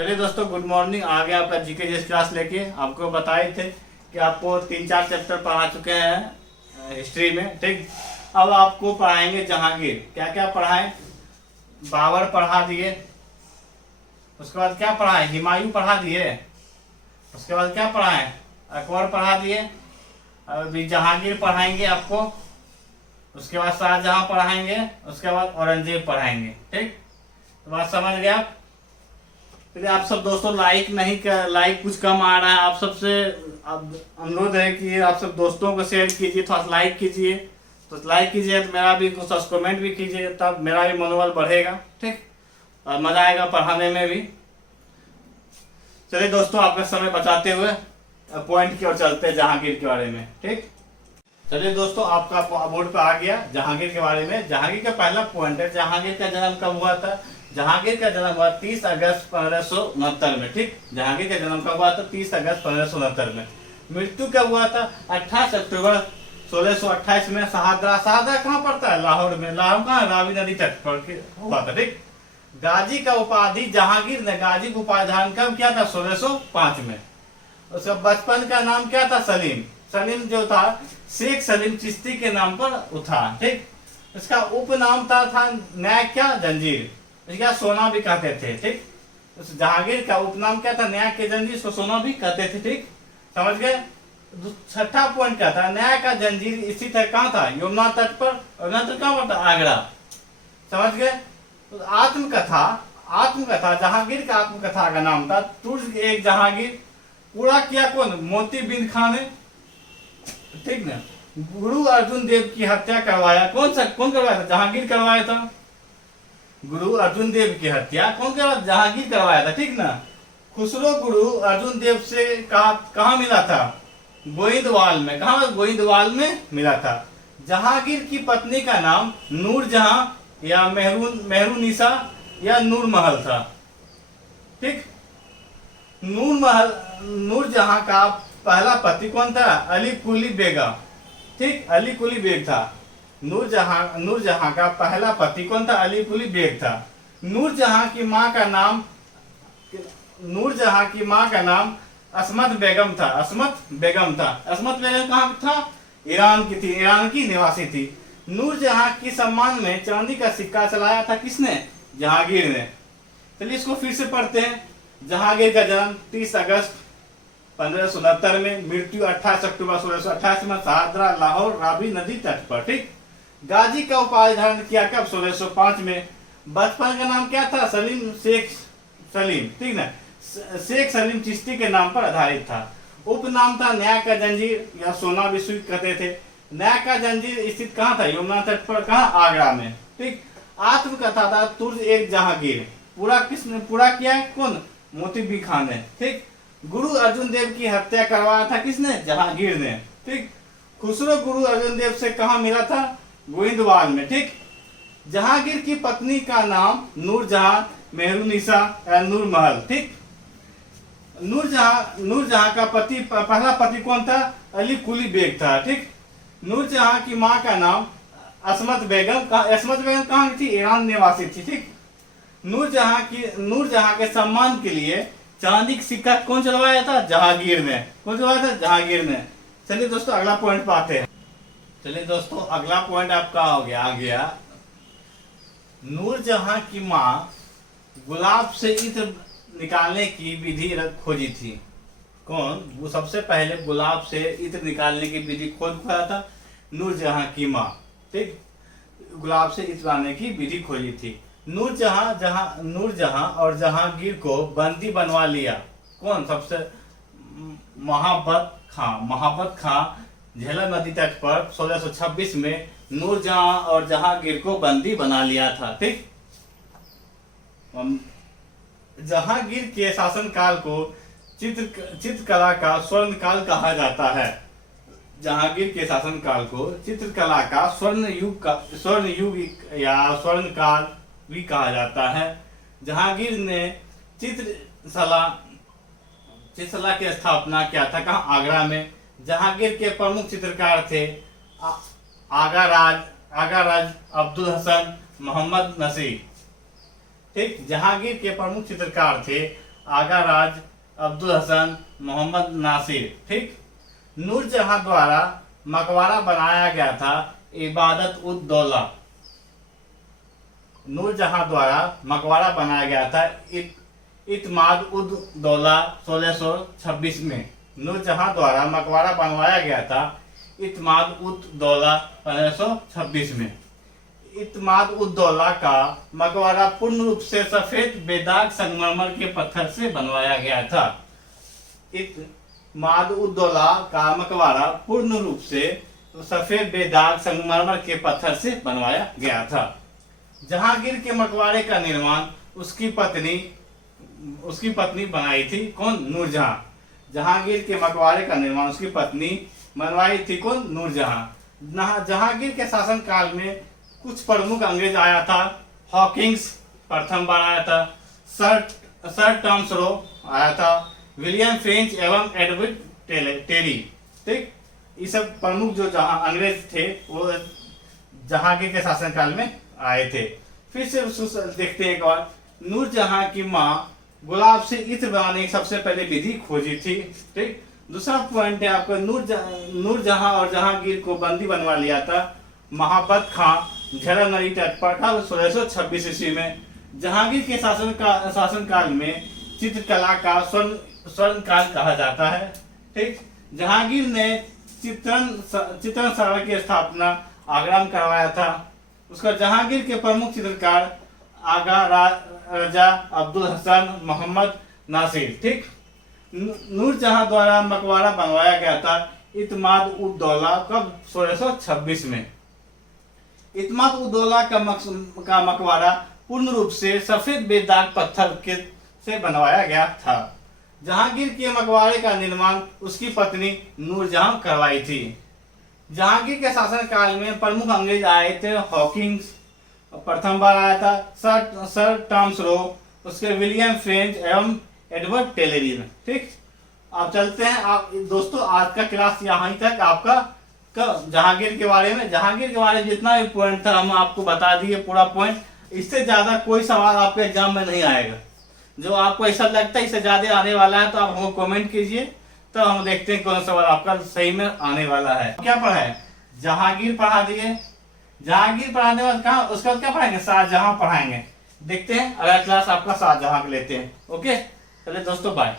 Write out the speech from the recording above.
चलिए दोस्तों, good morning. आ गया आपका जीके जीएस क्लास लेके। आपको बताए थे कि आपको 3-4 चैप्टर पढ़ा चुके हैं हिस्ट्री में, ठीक। अब आपको पढ़ाएंगे जहांगीर। क्या क्या पढ़ाएं? बाबर पढ़ा दिए, उसके बाद क्या पढ़ाएं? हुमायूं पढ़ा दिए, उसके बाद क्या पढ़ाएं? अकबर पढ़ा दिए। अभी जहांगीर पढ़ाएंगे आपको, उसके बाद शाहजहां पढ़ाएंगे, उसके बाद औरंगजेब पढ़ाएंगे, ठीक। तो बात समझ गए आप? फिर आप सब दोस्तों लाइक कुछ कम आ रहा है। आप सबसे अनुरोध है कि आप सब दोस्तों को शेयर कीजिए, थोड़ा लाइक कीजिए। तो लाइक कीजिए तो मेरा भी कुछ कमेंट भी कीजिए, तब मेरा भी मनोबल बढ़ेगा, ठीक। और मजा आएगा पढ़ाने में भी। चलिए दोस्तों, आपका समय बचाते हुए पॉइंट की ओर चलते हैं, जहांगीर के बारे में, ठीक। चलिए दोस्तों, आपका बोर्ड पे आ गया जहांगीर के बारे में। जहांगीर का पहला पॉइंट है, जहांगीर का जन्म कब हुआ था? जहांगीर का जन्म हुआ 30 अगस्त 1569 में, ठीक। जहांगीर का जन्म कब हुआ था? 30 अगस्त 1569 में। मृत्यु कब हुआ था? 28 अक्टूबर 1628 में। शाहदरा कहाँ पड़ता है? लाहौर में। लाहौर कहाँ? रावी नदी तट पर हुआ था, ठीक। गाजी का उपाधि जहांगीर ने गाजी को उपाधि धारण कब किया था? 1605 में। उसका बचपन का नाम क्या था? सलीम। सलीम जो था शेख सलीम चिश्ती के नाम पर उठा, ठीक। इसका उपनाम था न्याय क्या? जंजीर। इसका सोना भी कहते थे, ठीक। उस जहांगीर का उपनाम क्या था? न्याय के जंजीर, इसको सोना भी कहते थे, ठीक। समझ गए? छठा पॉइंट क्या था? न्याय का जंजीर स्थित है कहाँ था? यमुना तट पर। यमुना तट कहाँ पर था? आगरा। समझ गए? तो आत्मकथा जहांगीर का आत्मकथा का नाम था तुर्ज एक जहांगीर। पूरा किया कौन? मोती बिन खान ने, ठीक ना। गुरु अर्जुन देव की हत्या करवाया कौन करवाया था? जहांगीर करवाया था। गुरु अर्जुन देव की हत्या कौन करवाया? जहांगीर करवाया था, ठीक ना। खुसरो गुरु अर्जुन देव से कहा मिला था? गोइंदवाल में। कहा? गोइंदवाल में मिला था। जहांगीर की पत्नी का नाम नूरजहां या मेहरुनिसा या नूरमहल था, ठीक। नूरजहां का पहला पति कौन था? अली कुली बेगम, ठीक। अली कुली बेग था। नूरजहां का पहला पति कौन था? अली कुली बेग था। नूरजहां की मां का नाम असमत बेगम था। असमत बेगम कहाँ था? ईरान की थी, ईरान की निवासी थी। नूरजहां की सम्मान में चांदी का सिक्का चलाया था किसने? जहांगीर ने। चलिए इसको फिर से पढ़ते हैं। जहांगीर का जन्म 30 अगस्त 1569 में, मृत्यु 28 अक्टूबर 1628 में। शाहदरा लाहौर रावी नदी तट पर, ठीक। गाजी का उपाधि धारण किया कब? 1605 में। बचपन का नाम क्या था? शेख सलीम, ठीक ना। शेख सलीम चिश्ती के नाम पर आधारित था। उपनाम था न्याय का जंजीर या सोना भी कहते थे। न्याय का जंजीर स्थित कहाँ था? यमुना तट पर। कहाँ? आगरा में, ठीक। आत्मकथा था तुर्ज एक जहांगीर। पूरा किया है कौन? मोती बिन खान ने, ठीक। गुरु अर्जुन देव की हत्या करवाया था किसने? जहांगीर ने, ठीक। खुसरो गुरु अर्जुन देव से कहा मिला था? गोइंदवाल में, ठीक। जहांगीर की पत्नी का नाम नूरजहां, मेहरुनिसा या नूरमहल, ठीक। नूरजहां का पहला पति कौन था? अली कुली बेग था, ठीक। नूरजहां की मां का नाम असमत बेगम कहाँ थी? ईरान निवासी थी, ठीक। नूरजहां के सम्मान के लिए चांदी का सिक्का कौन चलवाया था? जहांगीर ने। कौन चलवाया था? जहांगीर ने। चलिए दोस्तों, अगला पॉइंट पाते हैं। चलिए दोस्तों, अगला पॉइंट आपका आ गया। नूरजहां की मां गुलाब से इत्र निकालने की विधि खोजी थी। कौन? वो सबसे पहले गुलाब से इत्र निकालने की विधि खोज पाया था? नूरजहां की मां, ठीक। गुलाब से इत्र लाने की विधि खोजी थी। नूरजहां और जहांगीर को बंदी बनवा लिया कौन? सबसे महाबत खां झेलम नदी तट पर 1626 में नूरजहां और जहांगीर को बंदी बना लिया था, ठीक। जहांगीर के शासनकाल को चित्रकला का स्वर्ण काल कहा जाता है। जहांगीर के शासनकाल को चित्रकला का स्वर्ण युग या स्वर्ण काल भी कहा जाता है। जहांगीर ने चित्रकला की स्थापना किया था कहाँ? आगरा में। जहांगीर के प्रमुख चित्रकार थे आगा राज अब्दुल हसन मोहम्मद नसीर, ठीक। जहांगीर के प्रमुख चित्रकार थे आगा राज अब्दुल हसन मोहम्मद नासिर। ठीक, नूरजहां द्वारा मकबरा बनाया गया था इबादत उद दौला। नूरजहां द्वारा मकबरा बनाया गया था इत्माद उद दौला 1626 में। नूरजहां द्वारा मकबरा बनवाया गया था इत्माद उद दौला 1526 में। इत्माद उद दौला का मकबरा पूर्ण रूप से सफेद बेदाग संगमरमर के पत्थर से बनवाया गया था। इत्माद उद दौला का मकबरा पूर्ण रूप से सफेद बेदाग संगमरमर के पत्थर से बनवाया गया था। जहांगीर के मकबरे का निर्माण उसकी पत्नी बनाई थी। कौन? नूरजहां। जहांगीर के मकबरे का निर्माण उसकी पत्नी बनवाई थी। कौन? नूरजहां। जहांगीर के शासन काल में कुछ प्रमुख अंग्रेज आया था। हॉकिंस प्रथम बार आया था, सर टॉमस रो आया था, विलियम फ्रेंच एवं एडवर्ड टेरी। ठीक, ये सब प्रमुख जो अंग्रेज थे वो जहांगीर के शासन काल में आए थे। फिर से देखते हैं एक बार। नूरजहां की मां गुलाब से इत्र बनाने की सबसे पहले विधि खोजी थी। ठीक, दूसरा पॉइंट है आपका, नूरजहां और जहांगीर को बंदी बनवा लिया था महाबत खां झेलम नदी तट पर था 1626 ईस्वी में। जहांगीर के शासन काल में चित्रकला का स्वर्ण काल कहा जाता है। ठीक, जहांगीर ने चित्रण शाला की स्थापना आगरा में करवाया था। उसका जहांगीर के प्रमुख चित्रकार आगा राजा अब्दुल हसन मोहम्मद नासिर। ठीक, नूरजहां द्वारा मकबरा बनवाया गया था इत्माद उद दौला कब? 1626 में। इत्माद उद दौला का मकबरा पूर्ण रूप से सफेद बेदाग पत्थर से बनवाया गया था। जहांगीर के मकबरे का निर्माण उसकी पत्नी नूरजहां करवाई थी। जहांगीर के शासन काल में प्रमुख अंग्रेज आए थे। हॉकिंस प्रथम बार आया था, सर टॉमस रो, उसके विलियम फ्रेंच एवं एडवर्ड टेरी। ठीक, अब चलते हैं आप दोस्तों, आज का क्लास यहाँ तक आपका जहांगीर के बारे में जितना भी पॉइंट था हम आपको बता दिए पूरा पॉइंट। इससे ज्यादा कोई सवाल आपके एग्जाम में नहीं आएगा। जो आपको ऐसा लगता है इससे ज्यादा आने वाला है तो आप हमको कमेंट कीजिए, तो हम देखते हैं कौन सवाल आपका सही में आने वाला है। क्या पढ़ा है? जहांगीर पढ़ा दिए। जहांगीर पढ़ाने के बाद कहा उसके बाद क्या पढ़ाएंगे? शाहजहां पढ़ाएंगे। देखते हैं अगला क्लास आपका शाहजहां लेते हैं। ओके, चलिए दोस्तों, बाय।